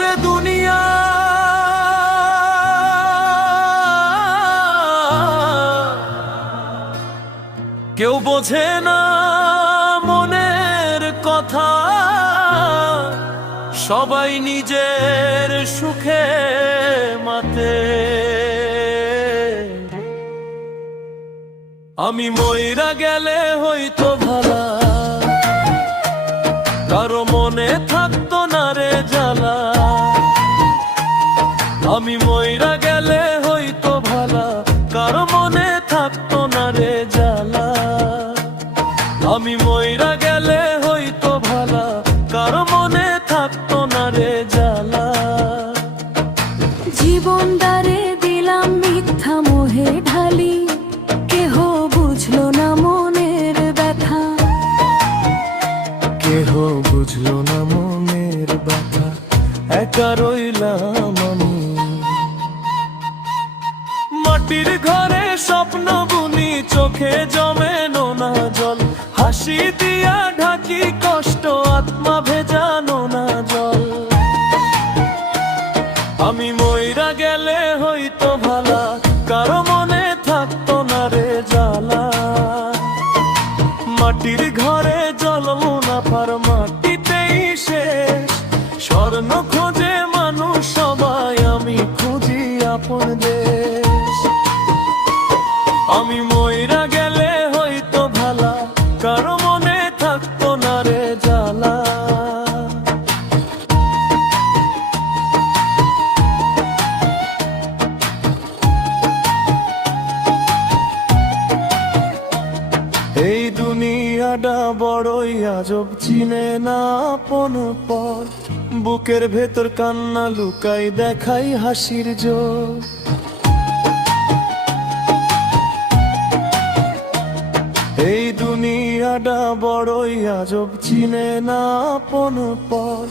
ওরে দুনিয়া কেউ বোঝে না মনের কথা, সবাই নিজের সুখে মাতে। আমি মইরা গেলে হইতো ভালা, কারো মনে থাকতো না রে জ্বালা। আমি মইরা গেলে হইতো ভালা, কারো মনে থাকতো না রে জ্বালা। আমি মইরা গেলে হইতো ভালা, কারো মনে থাকতো না রে জ্বালা। জীবন দারে দিলাম মিথ্যা মোহে ঢালি, কেহ বুঝলো না মনের ব্যথা। কেহ বুঝলো না মনের ব্যথা, একা রইলাম আমি। মাটির ঘরে স্বপ্ন বুনি, চোখে জমে নোনা জল। হাসি দিয়া ঢাকি কষ্ট, আত্মা ভেজানো না জল। আমি মইরা গেলে হইতো ভালা, কারো মনে থাকতো না রে জ্বালা। মাটির ঘরে জ্বলবো না পার, মাটিতেই শেষ। স্বর্ণ খোঁজে মানুষ সবাই, আমি খুঁজি আপন দেশ। আমি মইরা গেলে হইতো ভালা, কারো মনে থাকতো না রে জ্বালা। এই দুনিয়াটা বড়ই আজব, চিনে না আপন পর। বুকের ভেতর কান্না লুকাই, দেখাই হাসির জোর। এই দুনিয়াটা বড়ই আজব, চিনে না আপন পর।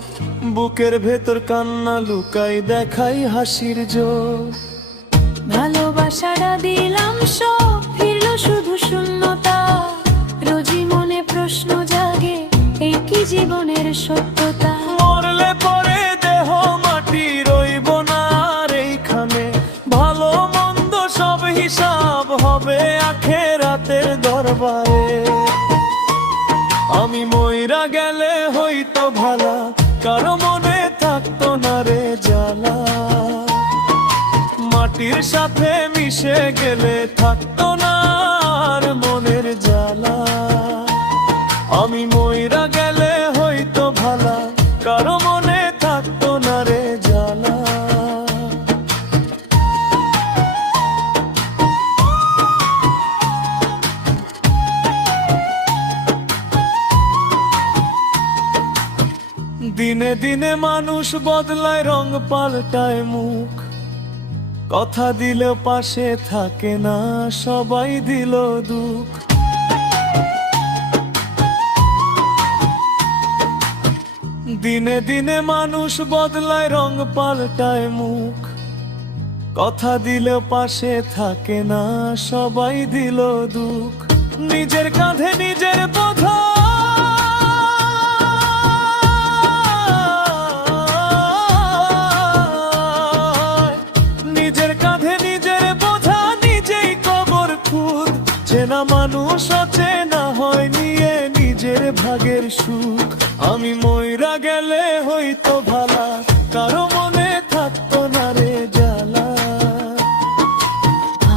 বুকের ভেতর কান্না লুকাই, দেখাই হাসির জোর। ভালোবাসাটা দিলাম সব, ফিরলো শুধু শূন্যতা। রোজই মনে প্রশ্ন জাগে, এই কি জীবনের সত্যতা। মরলে পরে দেহ মাটি, রইব না আর এইখানে। ভালো মন্দ সব হিসাব হবে আখেরাতের দরবারে। আমি মইরা গেলে হইতো ভালা, কারো মনে থাকতো না রে জ্বালা। মাটির সাথে মিশে গেলে থাকতো না আর মনের জ্বালা। আমি মইরা গেলে হইতো ভালা, কারো মনে থাকতো না রে জ্বালা। দিনে দিনে মানুষ বদলায়, রং পাল্টায় মুখ। কথা দিলেও পাশে থাকে না, সবাই দিল দুঃখ। দিনে দিনে মানুষ বদলায়, রং পাল্টায় মুখ। কথা দিলেও পাশে থাকে না, সবাই দিল দুঃখ। নিজের কাঁধে নিজের বোঝা, নিজের কাঁধে নিজের বোঝা, নিজেই কবর খুদ। চেনা মানুষ অচেনা হয়, নিয়ে নিজের ভাগের সুখ। আমি মইরা গেলে হইতো ভালা, কারো মনে থাকতো না রে জ্বালা।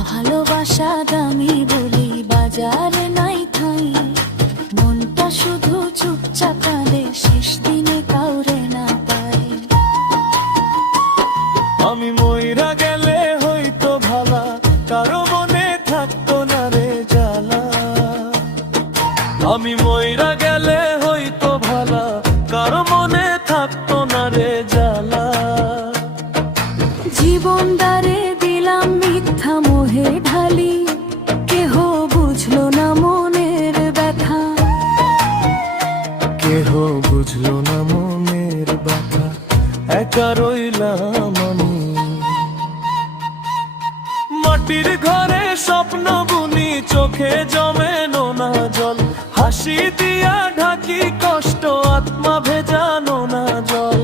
ভালোবাসা দামি বলি, বাজারে নাই ঠাই। মনটা শুধু চুপচাপ কাঁদে, শেষ দিনে কাউরে না পাই। আমি মইরা গেলে হইতো ভালা, কারো মনে থাকতো না রে জ্বালা। আমি মইরা গেলে হইতো ভালা, কারো মনে থাকতো না রে জ্বালা। জীবন দারে দিলাম মিথ্যা মোহে ঢালি, কেহ বুঝলো না মনের ব্যথা। কেহ বুঝলো না মনের ব্যথা, একা রইলাম আমি। মাটির ঘরে স্বপ্ন বুনি, চোখে জমে নোনা জল। হাসি দিয়া ঢাকি কষ্ট, আত্মা ভেজানো না জল।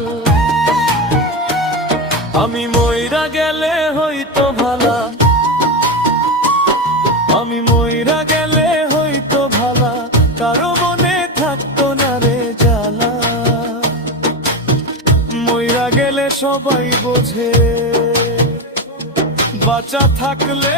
আমি মইরা গেলে হইতো ভালা, আমি মইরা গেলে হইতো ভালা, কারো মনে থাকতো না রে জ্বালা। মইরা গেলে সবাই বোঝে, বাঁচা থাকলে